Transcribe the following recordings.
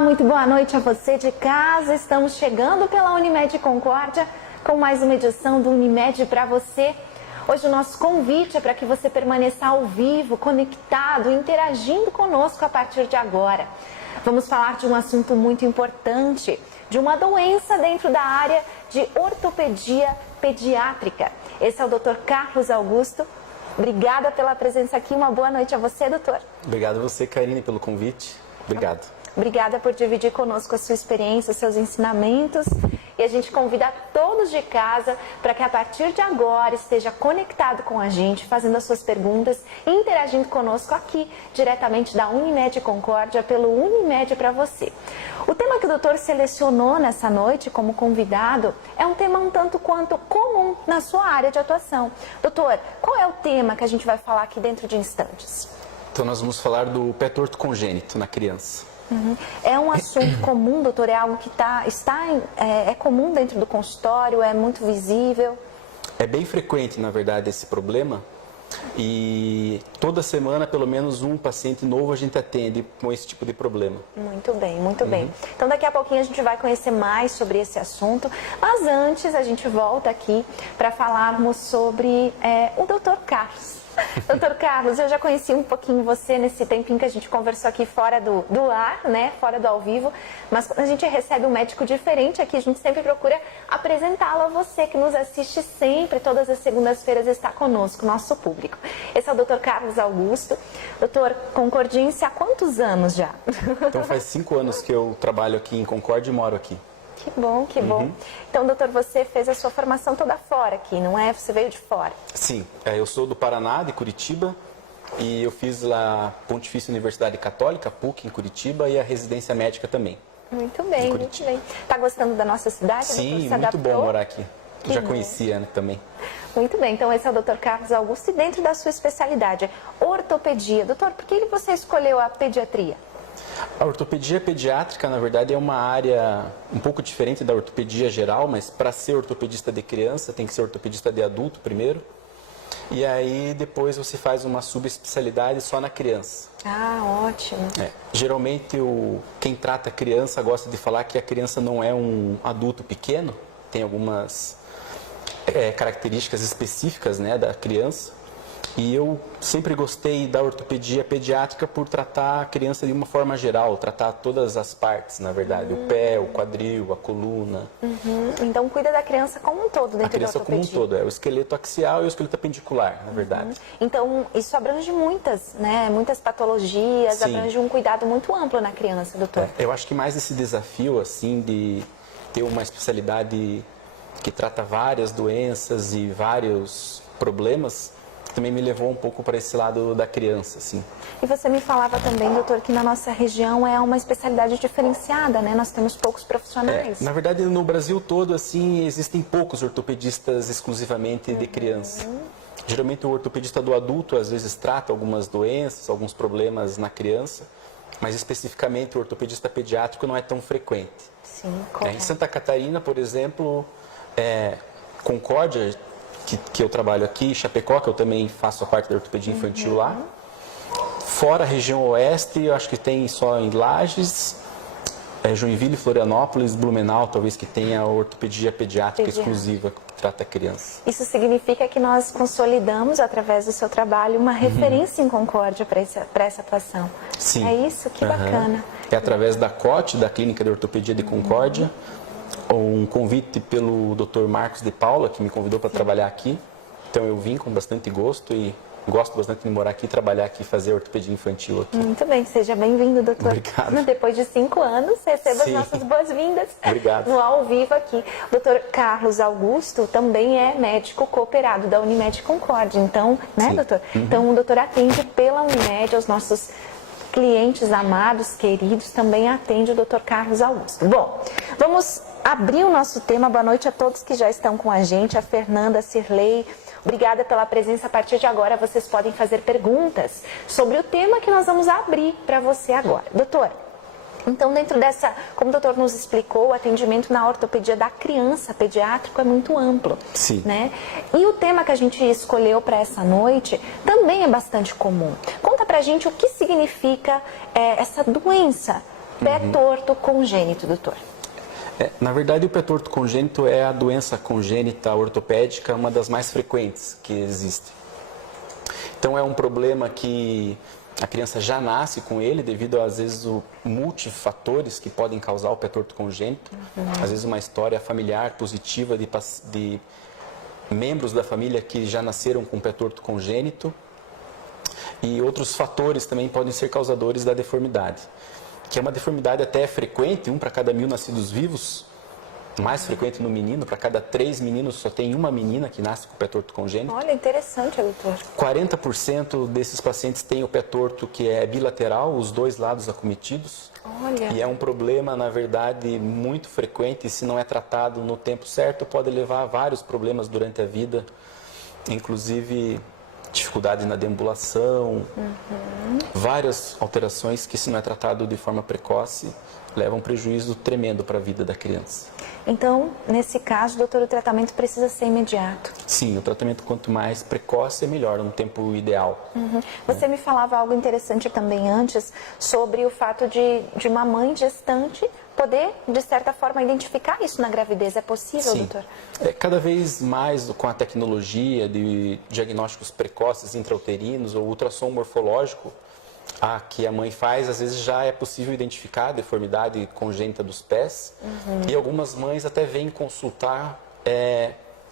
Muito boa noite a você de casa. Estamos chegando pela Unimed Concórdia com mais uma edição do Unimed para você. Hoje o nosso convite é para que você permaneça ao vivo, conectado, interagindo conosco a partir de agora. Vamos falar de um assunto muito importante, de uma doença dentro da área de ortopedia pediátrica. Esse é o Dr. Carlos Augusto. Obrigada pela presença aqui. Uma boa noite a você, doutor. Obrigado a você, Karine, pelo convite. Obrigado. Obrigada por dividir conosco a sua experiência, os seus ensinamentos. E a gente convida todos de casa para que a partir de agora esteja conectado com a gente, fazendo as suas perguntas e interagindo conosco aqui, diretamente da Unimed Concórdia, pelo Unimed para você. O tema que o doutor selecionou nessa noite como convidado é um tema um tanto quanto comum na sua área de atuação. Doutor, qual é o tema que a gente vai falar aqui dentro de instantes? Então nós vamos falar do pé torto congênito na criança. É um assunto comum, doutor? É algo que é comum dentro do consultório? É muito visível? É bem frequente, na verdade, esse problema. E toda semana, pelo menos um paciente novo a gente atende com esse tipo de problema. Muito bem, muito bem. Então daqui a pouquinho a gente vai conhecer mais sobre esse assunto. Mas antes a gente volta aqui para falarmos sobre o Dr. Carlos. Doutor Carlos, eu já conheci um pouquinho você nesse tempinho que a gente conversou aqui fora do ar, né? Fora do ao vivo. Mas quando a gente recebe um médico diferente aqui, a gente sempre procura apresentá-lo a você que nos assiste sempre, todas as segundas-feiras está conosco, nosso público. Esse é o Dr. Carlos Augusto. Doutor, concordiense há quantos anos já? Então faz 5 anos que eu trabalho aqui em Concórdia e moro aqui. Que bom, que bom. Então, doutor, você fez a sua formação toda fora aqui, não é? Você veio de fora? Sim, eu sou do Paraná, de Curitiba, e eu fiz lá a Pontifícia Universidade Católica, PUC, em Curitiba, e a residência médica também. Muito bem, muito bem. Tá gostando da nossa cidade? Sim, muito bom morar aqui. Eu já conhecia, né, também. Muito bem, então esse é o Dr. Carlos Augusto, e dentro da sua especialidade, ortopedia. Doutor, por que você escolheu a pediatria? A ortopedia pediátrica, na verdade, é uma área um pouco diferente da ortopedia geral, mas para ser ortopedista de criança, tem que ser ortopedista de adulto primeiro. E aí, depois você faz uma subespecialidade só na criança. Ah, ótimo. Geralmente, quem trata a criança gosta de falar que a criança não é um adulto pequeno, tem algumas características específicas, né, da criança. E eu sempre gostei da ortopedia pediátrica por tratar a criança de uma forma geral, tratar todas as partes, na verdade, o pé, o quadril, a coluna. Então cuida da criança como um todo dentro da ortopedia. A criança como um todo, o esqueleto axial e o esqueleto apendicular, na verdade. Então isso abrange muitas patologias, Sim. Abrange um cuidado muito amplo na criança, doutor. Eu acho que mais esse desafio, assim, de ter uma especialidade que trata várias doenças e vários problemas, também me levou um pouco para esse lado da criança, assim. E você me falava também, doutor, que na nossa região é uma especialidade diferenciada, né? Nós temos poucos profissionais. Na verdade, no Brasil todo, assim, existem poucos ortopedistas exclusivamente de criança. Geralmente o ortopedista do adulto, às vezes, trata algumas doenças, alguns problemas na criança, mas especificamente o ortopedista pediátrico não é tão frequente. Sim, correto. Em Santa Catarina, por exemplo, Concórdia, que eu trabalho aqui, Chapecó, que eu também faço a parte da ortopedia infantil lá. Fora a região oeste, eu acho que tem só em Lages, Joinville, Florianópolis, Blumenau, talvez que tenha a ortopedia pediátrica exclusiva que trata a criança. Isso significa que nós consolidamos, através do seu trabalho, uma referência em Concórdia para essa atuação. Sim. É isso? Que bacana. É através da COT, da Clínica de Ortopedia de Concórdia, um convite pelo Dr. Marcos de Paula, que me convidou para trabalhar aqui. Então eu vim com bastante gosto e gosto bastante de morar aqui, trabalhar aqui, fazer ortopedia infantil aqui. Muito bem, seja bem-vindo, doutor. Obrigado. Depois de 5 anos, receba as nossas boas-vindas no ao vivo aqui. O doutor Carlos Augusto também é médico cooperado da Unimed Concórdia. Então, né, doutor? Então o doutor atende pela Unimed aos nossos clientes amados, queridos, também atende o Dr. Carlos Augusto. Bom, vamos abrir o nosso tema. Boa noite a todos que já estão com a gente, a Fernanda, a Cirlei, Obrigada pela presença. A partir de agora, vocês podem fazer perguntas sobre o tema que nós vamos abrir para você agora. Doutor, então dentro dessa, como o doutor nos explicou, o atendimento na ortopedia da criança pediátrico é muito amplo. Sim. Né? E o tema que a gente escolheu para essa noite também é bastante comum. Conta pra gente o que significa essa doença, pé torto congênito, doutor. Na verdade, o pé torto congênito é a doença congênita ortopédica, uma das mais frequentes que existe. Então, é um problema que a criança já nasce com ele, devido, às vezes, a multifatores que podem causar o pé torto congênito. Às vezes, uma história familiar positiva de membros da família que já nasceram com pé torto congênito. E outros fatores também podem ser causadores da deformidade, que é uma deformidade até frequente, 1 para cada 1000 nascidos vivos, mais frequente no menino, para cada 3 meninos só tem uma menina que nasce com pé torto congênito. Olha, interessante, doutor. 40% desses pacientes têm o pé torto que é bilateral, os dois lados acometidos. Olha. E é um problema, na verdade, muito frequente, e se não é tratado no tempo certo, pode levar a vários problemas durante a vida, inclusive dificuldade na deambulação, várias alterações que, se não é tratado de forma precoce, levam um prejuízo tremendo para a vida da criança. Então, nesse caso, doutor, o tratamento precisa ser imediato. Sim, o tratamento quanto mais precoce é melhor, no tempo ideal. Você me falava algo interessante também antes sobre o fato de uma mãe gestante poder, de certa forma, identificar isso na gravidez. É possível, Sim. doutor? Cada vez mais com a tecnologia de diagnósticos precoces intrauterinos ou ultrassom morfológico, que a mãe faz, às vezes já é possível identificar a deformidade congênita dos pés. E algumas mães até vêm consultar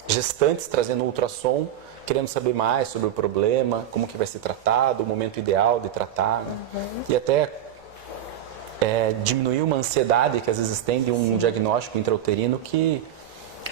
gestantes trazendo ultrassom, querendo saber mais sobre o problema, como que vai ser tratado, o momento ideal de tratar. E até diminuir uma ansiedade que às vezes tem de um diagnóstico intrauterino que,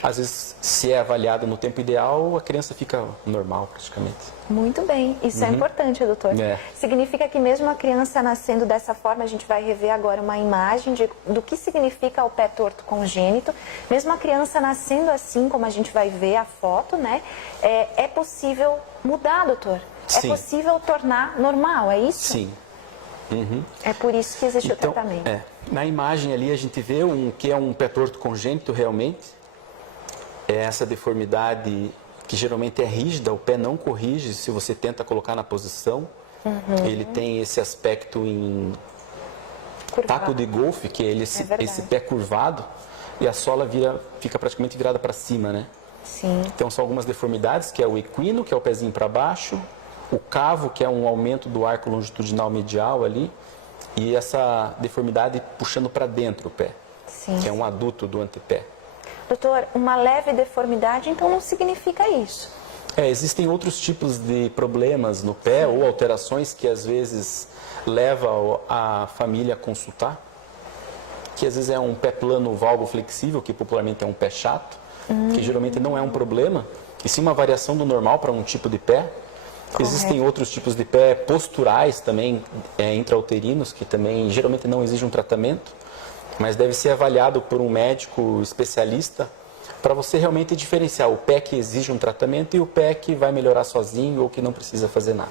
às vezes, se é avaliado no tempo ideal, a criança fica normal praticamente. Muito bem, isso é importante, doutor. Significa que mesmo a criança nascendo dessa forma, a gente vai rever agora uma imagem do que significa o pé torto congênito. Mesmo a criança nascendo assim, como a gente vai ver a foto, né? É possível mudar, doutor? Sim. É possível tornar normal, é isso? Sim. É por isso que existe o tratamento. Na imagem ali a gente vê que é um pé torto congênito realmente. É essa deformidade que geralmente é rígida, o pé não corrige se você tenta colocar na posição. Ele tem esse aspecto em taco de golfe, que é esse pé curvado, e a sola fica praticamente virada para cima, né? Sim. Então são algumas deformidades, que é o equino, que é o pezinho para baixo, o cavo, que é um aumento do arco longitudinal medial ali, e essa deformidade puxando para dentro o pé, que é um aduto do antepé. Doutor, uma leve deformidade, então não significa isso? Existem outros tipos de problemas no pé ou alterações que às vezes levam a família a consultar, que às vezes é um pé plano valgo flexível, que popularmente é um pé chato, que geralmente não é um problema, e sim uma variação do normal para um tipo de pé. Existem outros tipos de pé posturais também, intrauterinos, que também geralmente não exigem um tratamento, mas deve ser avaliado por um médico especialista para você realmente diferenciar o pé que exige um tratamento e o pé que vai melhorar sozinho ou que não precisa fazer nada.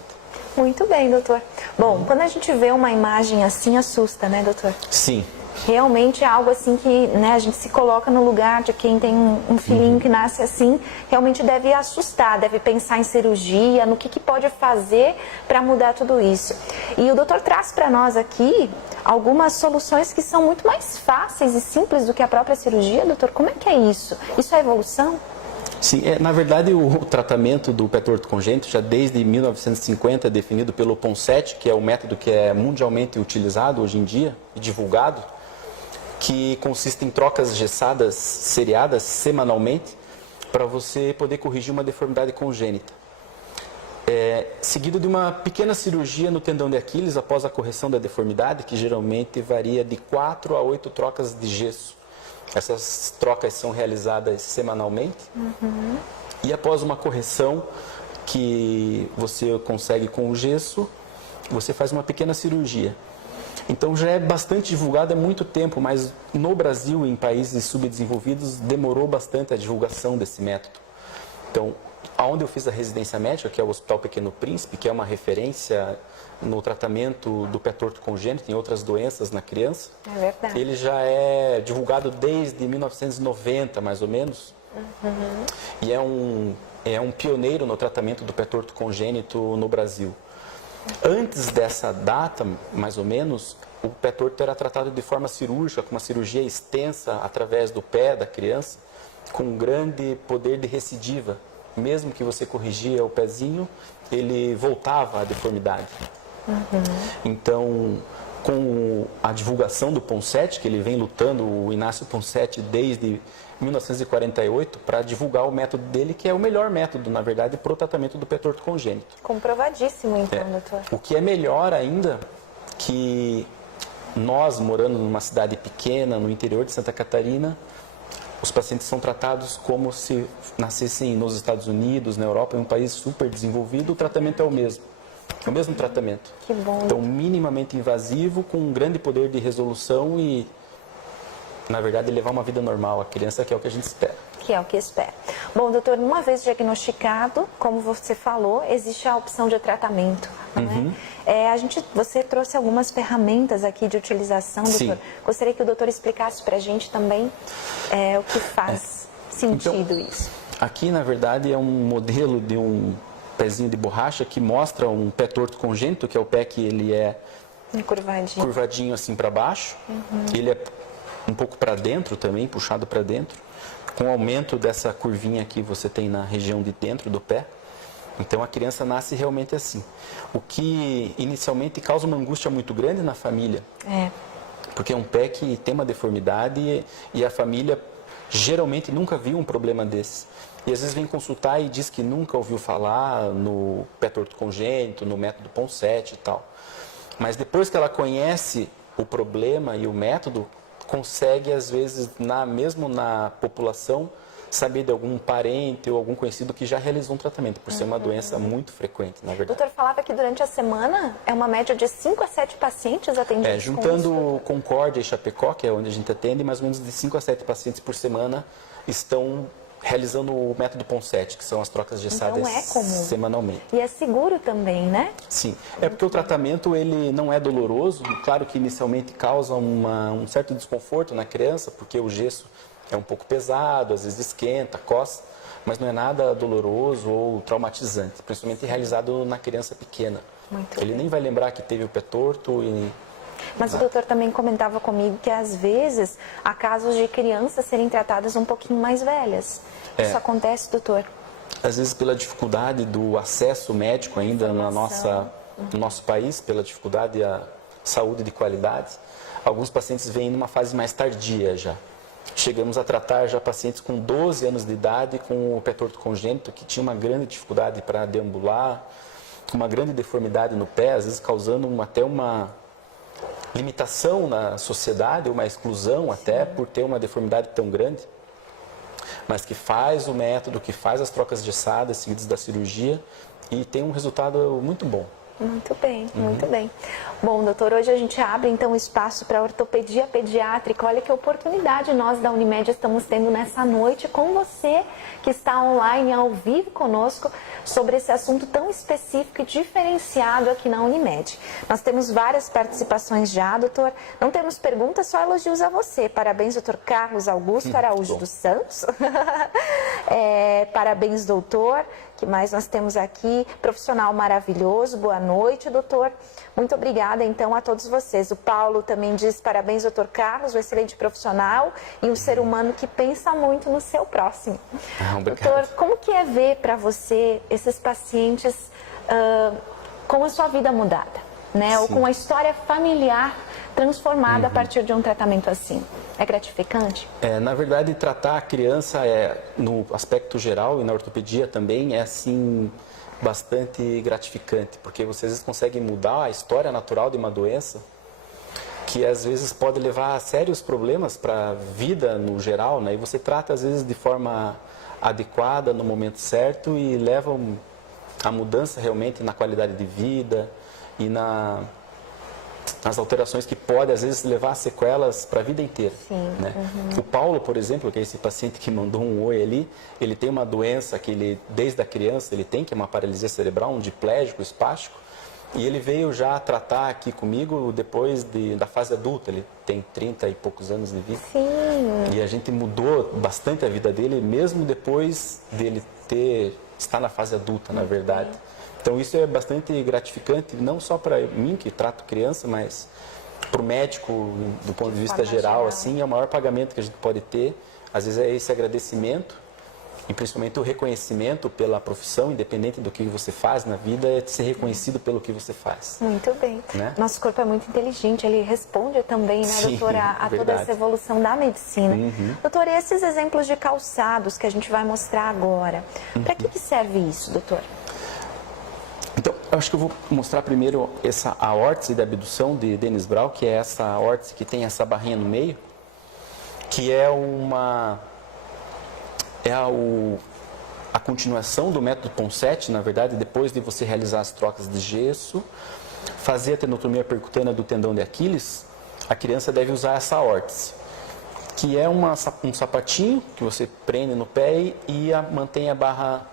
Muito bem, doutor. Bom, quando a gente vê uma imagem assim, assusta, né, doutor? Sim. Realmente é algo assim que, né, a gente se coloca no lugar de quem tem um filhinho que nasce assim, realmente deve assustar, deve pensar em cirurgia, no que pode fazer para mudar tudo isso. E o doutor traz para nós aqui algumas soluções que são muito mais fáceis e simples do que a própria cirurgia, doutor. Como é que é isso? Isso é evolução? Sim, na verdade o tratamento do pé torto congênito já desde 1950 é definido pelo Ponseti, que é o método que é mundialmente utilizado hoje em dia e divulgado, que consiste em trocas gessadas seriadas semanalmente para você poder corrigir uma deformidade congênita. Seguido de uma pequena cirurgia no tendão de Aquiles após a correção da deformidade, que geralmente varia de 4 a 8 trocas de gesso. Essas trocas são realizadas semanalmente. E após uma correção que você consegue com o gesso, você faz uma pequena cirurgia. Então já é bastante divulgado há muito tempo, mas no Brasil e em países subdesenvolvidos demorou bastante a divulgação desse método. Então, Onde eu fiz a residência médica, que é o Hospital Pequeno Príncipe, que é uma referência no tratamento do pé torto congênito e outras doenças na criança. É verdade. Ele já é divulgado desde 1990, mais ou menos. E é um pioneiro no tratamento do pé torto congênito no Brasil. Antes dessa data, mais ou menos, o pé torto era tratado de forma cirúrgica, com uma cirurgia extensa através do pé da criança, com um grande poder de recidiva. Mesmo que você corrigia o pezinho, ele voltava à deformidade. Então, com a divulgação do Ponseti, que ele vem lutando, o Inácio Ponseti, desde 1948, para divulgar o método dele, que é o melhor método, na verdade, para o tratamento do pé torto congênito. Comprovadíssimo, então, doutor. O que é melhor ainda, que nós, morando numa cidade pequena, no interior de Santa Catarina, os pacientes são tratados como se nascessem nos Estados Unidos, na Europa, em um país super desenvolvido, o tratamento é o mesmo. É o mesmo tratamento. Que bom. Então, minimamente invasivo, com um grande poder de resolução e, na verdade, levar uma vida normal à criança, que é o que a gente espera. Que é o que espera. Bom, doutor, uma vez diagnosticado, como você falou, existe a opção de tratamento. Né? Você trouxe algumas ferramentas aqui de utilização, doutor. Sim. Gostaria que o doutor explicasse para a gente também o que faz sentido isso. Aqui, na verdade, é um modelo de um pezinho de borracha que mostra um pé torto congênito, que é o pé que ele é curvadinho assim para baixo. Ele é um pouco para dentro também, puxado para dentro. Com o aumento dessa curvinha que você tem na região de dentro do pé. Então a criança nasce realmente assim. O que inicialmente causa uma angústia muito grande na família. Porque é um pé que tem uma deformidade e a família geralmente nunca viu um problema desse. E às vezes vem consultar e diz que nunca ouviu falar no pé torto congênito, no método Ponseti e tal. Mas depois que ela conhece o problema e o método, consegue às vezes, mesmo na população, saber de algum parente ou algum conhecido que já realizou um tratamento, por ser uma doença muito frequente, na O verdade. doutor falava que durante a semana é uma média de 5 a 7 pacientes atendidos Juntando Concórdia e Chapecó, que é onde a gente atende, mais ou menos de 5 a 7 pacientes por semana estão realizando o método Ponseti, que são as trocas gessadas então, é comum. semanalmente. E é seguro também, né? Sim, é porque o tratamento ele não é doloroso, claro que inicialmente causa um certo desconforto na criança, porque o gesso é um pouco pesado, às vezes esquenta, coça, mas não é nada doloroso ou traumatizante, principalmente realizado na criança pequena. Ele nem vai lembrar que teve o pé torto e... Mas o doutor também comentava comigo que às vezes há casos de crianças serem tratadas um pouquinho mais velhas. Isso acontece, doutor? Às vezes pela dificuldade do acesso médico ainda no nosso país, pela dificuldade à saúde de qualidade, alguns pacientes vêm numa fase mais tardia já. Chegamos a tratar já pacientes com 12 anos de idade com o pé torto congênito, que tinha uma grande dificuldade para deambular, com uma grande deformidade no pé, às vezes causando até uma limitação na sociedade, uma exclusão até por ter uma deformidade tão grande, mas que faz o método, que faz as trocas gessadas seguidas da cirurgia e tem um resultado muito bom. Muito bem, muito bem. Bom, doutor, hoje a gente abre então o espaço para ortopedia pediátrica. Olha que oportunidade nós da Unimed estamos tendo nessa noite com você que está online, ao vivo conosco, sobre esse assunto tão específico e diferenciado aqui na Unimed. Nós temos várias participações já, doutor. Não temos perguntas, só elogios a você. Parabéns, doutor Carlos Augusto Araújo dos Santos. Parabéns, doutor. Que mais nós temos aqui? Profissional maravilhoso. Boa noite, doutor. Muito obrigada, então, a todos vocês. O Paulo também diz parabéns, doutor Carlos, um excelente profissional e um ser humano que pensa muito no seu próximo. Doutor, como que é ver para você esses pacientes com a sua vida mudada, né? Ou com a história familiar transformada a partir de um tratamento assim? É gratificante? Na verdade, tratar a criança no aspecto geral e na ortopedia também é assim bastante gratificante, porque você às vezes consegue mudar a história natural de uma doença que às vezes pode levar a sérios problemas para a vida no geral, né? E você trata às vezes de forma adequada, no momento certo e leva a mudança realmente na qualidade de vida e nas alterações que podem, às vezes, levar a sequelas para a vida inteira. Sim. Né? O Paulo, por exemplo, que é esse paciente que mandou um oi ali, ele tem uma doença que ele, desde a criança, ele tem, que é uma paralisia cerebral, um diplégico espástico, e ele veio já tratar aqui comigo depois da fase adulta. Ele tem 30 e poucos anos de vida. Sim. E a gente mudou bastante a vida dele, mesmo depois dele estar na fase adulta, na verdade. Então isso é bastante gratificante, não só para mim, que trato criança, mas para o médico, do ponto de vista geral, assim, é o maior pagamento que a gente pode ter. Às vezes é esse agradecimento e principalmente o reconhecimento pela profissão, independente do que você faz na vida, é ser reconhecido pelo que você faz. Muito bem. Né? Nosso corpo é muito inteligente, ele responde também, né, Sim, doutora, a toda verdade. essa evolução da medicina. Doutora, e esses exemplos de calçados que a gente vai mostrar agora, para que serve isso, doutor? Então, eu acho que eu vou mostrar primeiro a órtese da abdução de Dennis Brown, que é essa órtese que tem essa barrinha no meio, que é a continuação do método Ponseti, na verdade, depois de você realizar as trocas de gesso, fazer a tenotomia percutânea do tendão de Aquiles, a criança deve usar essa órtese, que é um sapatinho que você prende no pé e mantém a barra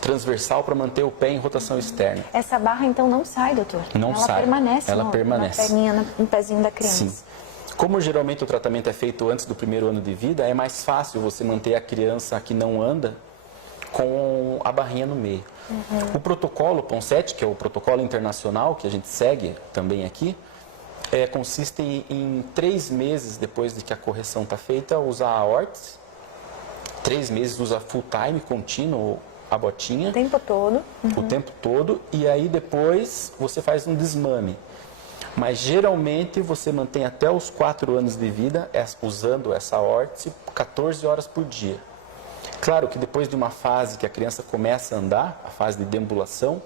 transversal para manter o pé em rotação externa. Essa barra, então, não sai, doutor? Não sai. Ela permanece Na perninha, no pezinho da criança. Sim. Como geralmente o tratamento é feito antes do primeiro ano de vida, é mais fácil você manter a criança que não anda com a barrinha no meio. O protocolo Ponseti, que é o protocolo internacional que a gente segue também aqui, consiste em 3 meses depois de que a correção está feita, usar a órtese, 3 meses usa full time, contínuo, a botinha. O tempo todo. O tempo todo, e aí depois você faz um desmame. Mas geralmente você mantém até os 4 anos de vida usando essa órtese 14 horas por dia. Claro que depois de uma fase que a criança começa a andar, a fase de deambulação,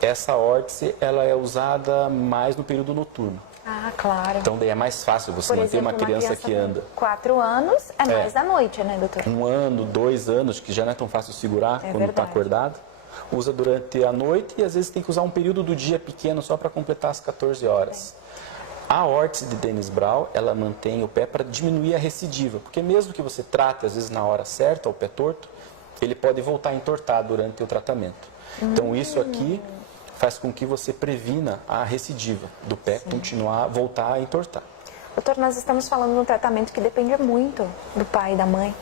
essa órtese ela é usada mais no período noturno. Ah, claro. Então daí é mais fácil você manter uma criança que anda. 4 anos é mais da noite, né, doutor? 1 ano, 2 anos, que já não é tão fácil segurar quando está acordado. Usa durante a noite e às vezes tem que usar um período do dia pequeno só para completar as 14 horas. A órtese de Dennis Brown, ela mantém o pé para diminuir a recidiva, porque mesmo que você trate às vezes na hora certa, o pé torto, ele pode voltar a entortar durante o tratamento. Então isso aqui faz com que você previna a recidiva do pé voltar a entortar. Doutor, nós estamos falando de um tratamento que depende muito do pai e da mãe.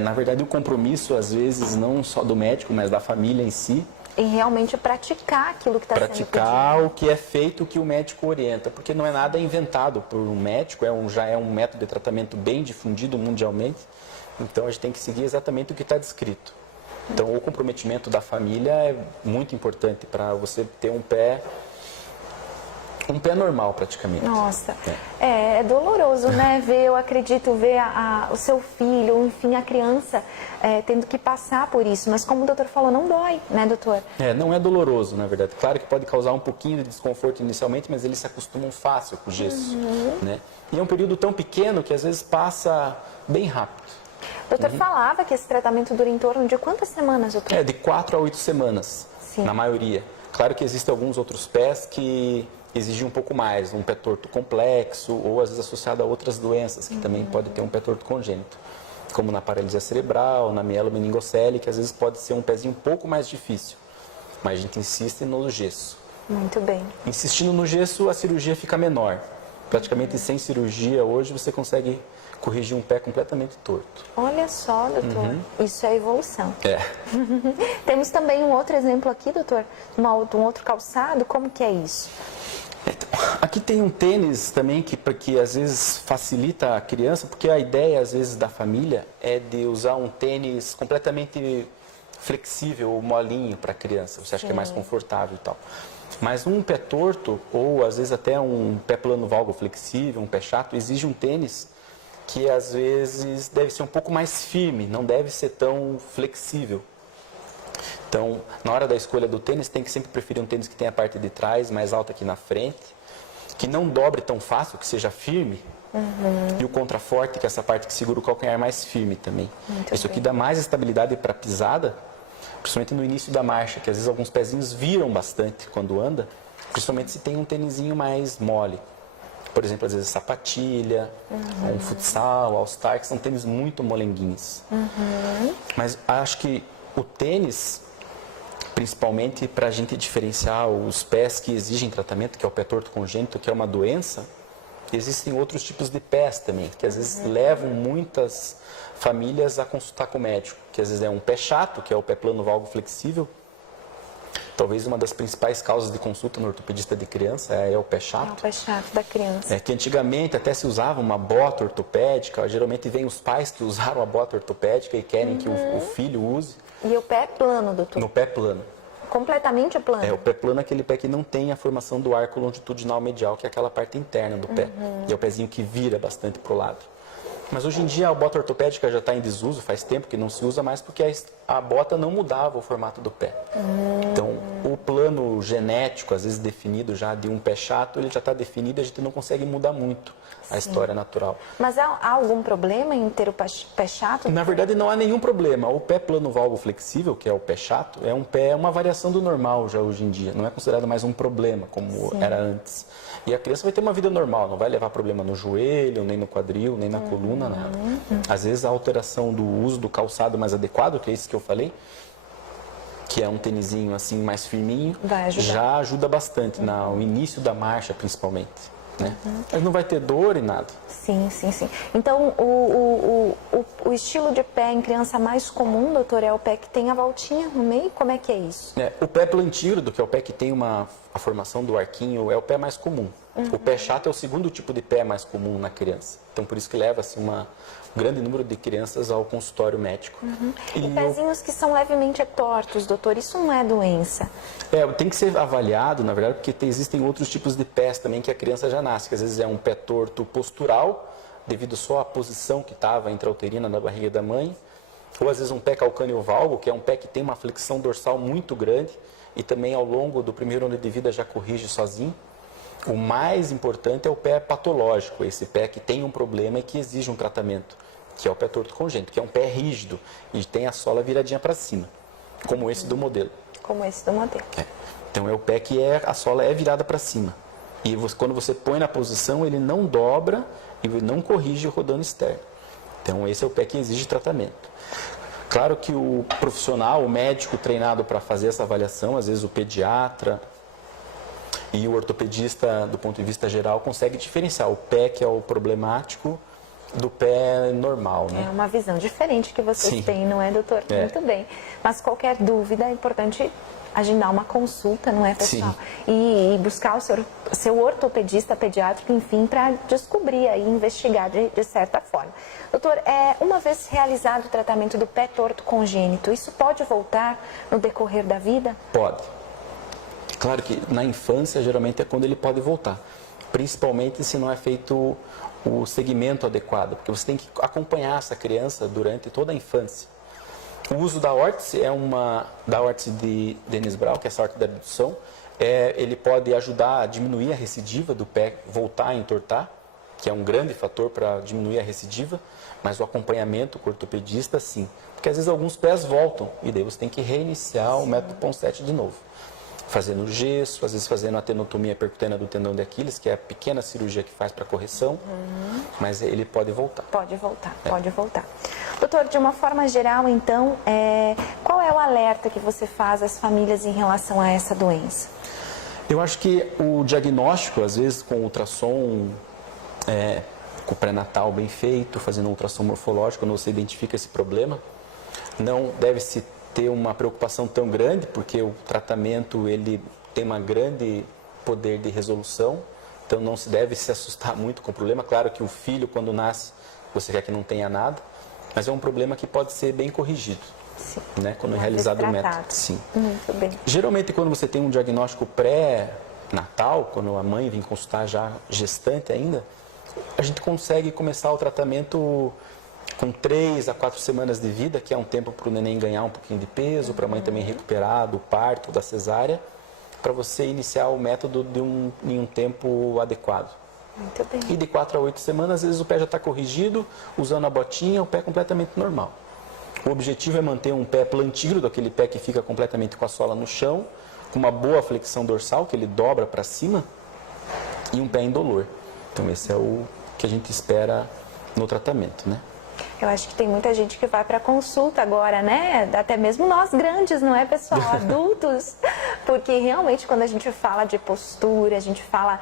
Na verdade, o compromisso, às vezes, não só do médico, mas da família em si. Em realmente praticar aquilo que está sendo pedido. Praticar o que é feito, o que o médico orienta. Porque não é nada inventado por um médico, já é um método de tratamento bem difundido mundialmente. Então, a gente tem que seguir exatamente o que está descrito. Então, o comprometimento da família é muito importante para você ter um pé normal, praticamente. Nossa, é doloroso, né? Eu acredito, ver o seu filho, enfim, a criança tendo que passar por isso. Mas como o doutor falou, não dói, né, doutor? Não é doloroso, na verdade. Claro que pode causar um pouquinho de desconforto inicialmente, mas eles se acostumam fácil com o gesso, né? E é um período tão pequeno que às vezes passa bem rápido. O doutor falava que esse tratamento dura em torno de quantas semanas, doutor? De 4 a 8 semanas, na maioria. Claro que existem alguns outros pés que exigem um pouco mais, um pé torto complexo ou às vezes associado a outras doenças, que também pode ter um pé torto congênito, como na paralisia cerebral, na mielomeningocele, que às vezes pode ser um pezinho um pouco mais difícil, mas a gente insiste no gesso. Muito bem. Insistindo no gesso, a cirurgia fica menor. Praticamente sem cirurgia, hoje você consegue corrigir um pé completamente torto. Olha só, doutor, isso é evolução. É. Temos também um outro exemplo aqui, doutor, de um outro calçado, como que é isso? Aqui tem um tênis também que às vezes facilita a criança, porque a ideia às vezes da família é de usar um tênis completamente flexível ou molinho para a criança. Você acha que é mais confortável e tal. Mas um pé torto ou às vezes até um pé plano valgo flexível, um pé chato, exige um tênis que às vezes deve ser um pouco mais firme, não deve ser tão flexível. Então, na hora da escolha do tênis, tem que sempre preferir um tênis que tenha a parte de trás mais alta aqui na frente, que não dobre tão fácil, que seja firme, e o contraforte, que é essa parte que segura o calcanhar mais firme também. Isso aqui dá mais estabilidade para a pisada, principalmente no início da marcha, que às vezes alguns pezinhos viram bastante quando anda, principalmente se tem um tênisinho mais mole. Por exemplo, às vezes sapatilha, um futsal, all-star, que são tênis muito molenguinhos. Mas acho que o tênis, principalmente para a gente diferenciar os pés que exigem tratamento, que é o pé torto congênito, que é uma doença, existem outros tipos de pés também, que às vezes levam muitas famílias a consultar com o médico, que às vezes é um pé chato, que é o pé plano valgo flexível. Talvez uma das principais causas de consulta no ortopedista de criança é o pé chato. É o pé chato da criança. É que antigamente até se usava uma bota ortopédica, geralmente vem os pais que usaram a bota ortopédica e querem que o filho use. E o pé é plano, doutor? No pé plano. Completamente plano? É, o pé plano é aquele pé que não tem a formação do arco longitudinal medial, que é aquela parte interna do pé. E é o pezinho que vira bastante para o lado. Mas hoje em dia a bota ortopédica já está em desuso, faz tempo que não se usa mais, porque a bota não mudava o formato do pé. Então, o plano genético, às vezes definido já de um pé chato, ele já está definido e a gente não consegue mudar muito a história natural. Mas há algum problema em ter o pé chato? Na verdade, não há nenhum problema. O pé plano valgo flexível, que é o pé chato, é uma variação do normal já hoje em dia. Não é considerado mais um problema, como era antes. E a criança vai ter uma vida normal, não vai levar problema no joelho, nem no quadril, nem na coluna, nada. Às vezes a alteração do uso do calçado mais adequado, que é esse que eu falei, que é um tênisinho assim mais firminho, já ajuda bastante no início da marcha, principalmente. Né? Mas não vai ter dor e nada. Sim, sim, sim. Então, o estilo de pé em criança mais comum, doutor, é o pé que tem a voltinha no meio? Como é que é isso? O pé plantígrado, que é o pé que tem a formação do arquinho, é o pé mais comum. O pé chato é o segundo tipo de pé mais comum na criança. Então, por isso que leva-se um grande número de crianças ao consultório médico. E pezinhos que são levemente tortos, doutor, isso não é doença? Tem que ser avaliado, na verdade, porque existem outros tipos de pés também que a criança já nasce, que às vezes é um pé torto postural, devido só à posição que estava intrauterina na barriga da mãe, ou às vezes um pé calcâneo valgo, que é um pé que tem uma flexão dorsal muito grande e também ao longo do primeiro ano de vida já corrige sozinho. O mais importante é o pé patológico, esse pé que tem um problema e que exige um tratamento, que é o pé torto congênito, que é um pé rígido e tem a sola viradinha para cima, como esse do modelo. Como esse do modelo. Então é o pé que a sola é virada para cima. E quando você põe na posição, ele não dobra e não corrige o rodando externo. Então esse é o pé que exige tratamento. Claro que o profissional, o médico treinado para fazer essa avaliação, às vezes o pediatra e o ortopedista, do ponto de vista geral, consegue diferenciar o pé que é o problemático do pé normal, né? É uma visão diferente que vocês têm, não é, doutor? Muito bem. Mas qualquer dúvida é importante agendar uma consulta, não é, pessoal? E buscar o seu ortopedista pediátrico, enfim, para descobrir e investigar de certa forma. Doutor, uma vez realizado o tratamento do pé torto congênito, isso pode voltar no decorrer da vida? Pode. Claro que na infância, geralmente, é quando ele pode voltar. Principalmente se não é feito o segmento adequado, porque você tem que acompanhar essa criança durante toda a infância. O uso da órtese da órtese de Dennis Brown, que é essa órtese da abdução, ele pode ajudar a diminuir a recidiva do pé, voltar a entortar, que é um grande fator para diminuir a recidiva, mas o acompanhamento com o ortopedista, sim. Porque às vezes alguns pés voltam e daí você tem que reiniciar o método Ponseti de novo. Fazendo gesso, às vezes fazendo a tenotomia percutânea do tendão de Aquiles, que é a pequena cirurgia que faz para correção, mas ele pode voltar. Pode voltar, pode voltar. Doutor, de uma forma geral, então, qual é o alerta que você faz às famílias em relação a essa doença? Eu acho que o diagnóstico, às vezes com ultrassom, com o pré-natal bem feito, fazendo um ultrassom morfológico, quando você identifica esse problema, não deve-se ter uma preocupação tão grande, porque o tratamento ele tem um grande poder de resolução, então não se deve se assustar muito com o problema. Claro que o filho, quando nasce, você quer que não tenha nada, mas é um problema que pode ser bem corrigido, né, quando é realizado o método. Sim. Muito bem. Geralmente, quando você tem um diagnóstico pré-natal, quando a mãe vem consultar já gestante ainda, a gente consegue começar o tratamento com 3 a 4 semanas de vida, que é um tempo para o neném ganhar um pouquinho de peso, para a mãe também recuperar do parto, da cesárea, para você iniciar o método em um tempo adequado. Muito bem. E de 4 a 8 semanas, às vezes o pé já está corrigido, usando a botinha, o pé é completamente normal. O objetivo é manter um pé plantígrado, aquele pé que fica completamente com a sola no chão, com uma boa flexão dorsal, que ele dobra para cima, e um pé indolor. Então esse é o que a gente espera no tratamento, né? Eu acho que tem muita gente que vai para consulta agora, né? Até mesmo nós grandes, não é, pessoal? Adultos. Porque realmente quando a gente fala de postura, a gente fala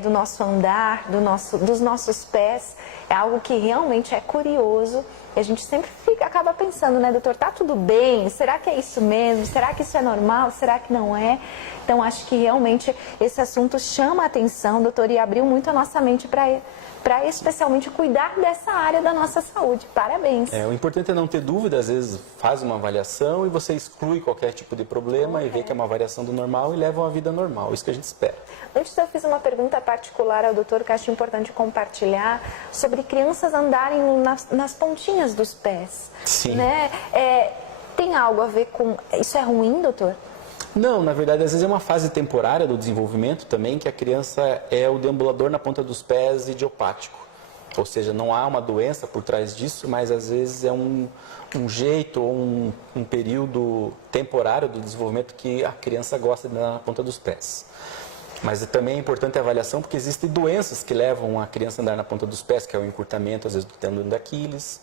do nosso andar, dos nossos pés, é algo que realmente é curioso. E a gente sempre acaba pensando, né, doutor, tá tudo bem? Será que é isso mesmo? Será que isso é normal? Será que não é? Então, acho que realmente esse assunto chama a atenção, doutor, e abriu muito a nossa mente para especialmente cuidar dessa área da nossa saúde. Parabéns. O importante é não ter dúvida, às vezes faz uma avaliação e você exclui qualquer tipo de problema e vê que é uma variação do normal e leva uma vida normal, isso que a gente espera. Antes eu fiz uma pergunta particular ao doutor que acho importante compartilhar sobre crianças andarem nas pontinhas dos pés. Sim. Né? Tem algo a ver com... Isso é ruim, doutor? Não, na verdade, às vezes é uma fase temporária do desenvolvimento também, que a criança é o deambulador na ponta dos pés idiopático. Ou seja, não há uma doença por trás disso, mas às vezes é um jeito ou um período temporário do desenvolvimento que a criança gosta de andar na ponta dos pés. Mas também é importante a avaliação, porque existem doenças que levam a criança a andar na ponta dos pés, que é o encurtamento, às vezes, do tendão de Aquiles,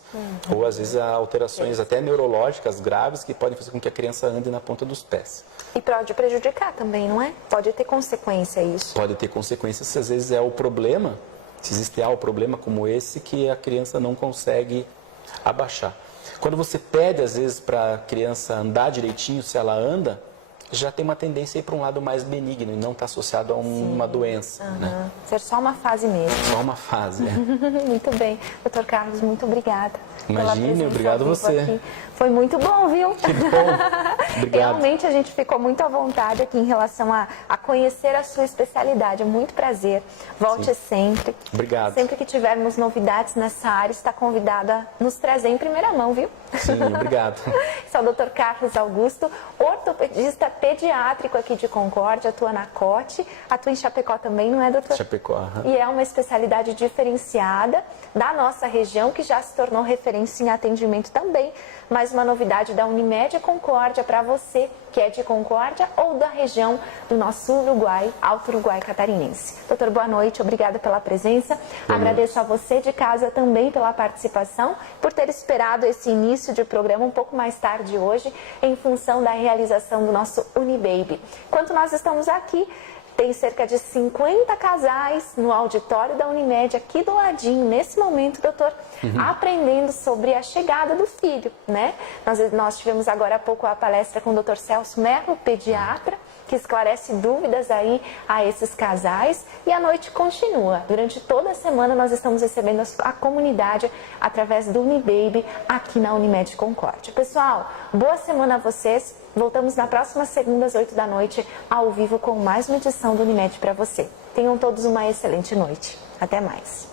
ou às vezes alterações até neurológicas graves que podem fazer com que a criança ande na ponta dos pés. E pode prejudicar também, não é? Pode ter consequência isso. Pode ter consequências se às vezes é o problema, se existe um problema como esse, que a criança não consegue abaixar. Quando você pede, às vezes, para a criança andar direitinho, se ela anda, já tem uma tendência a ir para um lado mais benigno e não está associado a uma doença. Né? Ser só uma fase mesmo. Só uma fase, Muito bem. Doutor Carlos, muito obrigada. Imagine, obrigado você. Aqui. Foi muito bom, viu? Que bom. Obrigado. Realmente a gente ficou muito à vontade aqui em relação a conhecer a sua especialidade. É muito prazer. Volte sempre. Obrigado. Sempre que tivermos novidades nessa área, está convidada a nos trazer em primeira mão, viu? Sim, obrigado. Esse é o Dr. Carlos Augusto, ortopedista pediátrico aqui de Concórdia, atua na COT, atua em Chapecó também, não é, doutor? Chapecó. E é uma especialidade diferenciada da nossa região, que já se tornou referência em atendimento também. Mais uma novidade da Unimed Concórdia para você que é de Concórdia ou da região do nosso Uruguai, Alto Uruguai Catarinense. Doutor, boa noite, obrigada pela presença. Agradeço a você de casa também pela participação, por ter esperado esse início de programa um pouco mais tarde hoje, em função da realização do nosso Unibaby. Enquanto nós estamos aqui, tem cerca de 50 casais no auditório da Unimed, aqui do ladinho, nesse momento, doutor, aprendendo sobre a chegada do filho, né? Nós tivemos agora há pouco a palestra com o doutor Celso Merlo, pediatra, que esclarece dúvidas aí a esses casais, e a noite continua. Durante toda a semana nós estamos recebendo a comunidade através do Unibaby aqui na Unimed Concórdia. Pessoal, boa semana a vocês. Voltamos na próxima segunda às 8 da noite, ao vivo, com mais uma edição do Unimed para você. Tenham todos uma excelente noite. Até mais.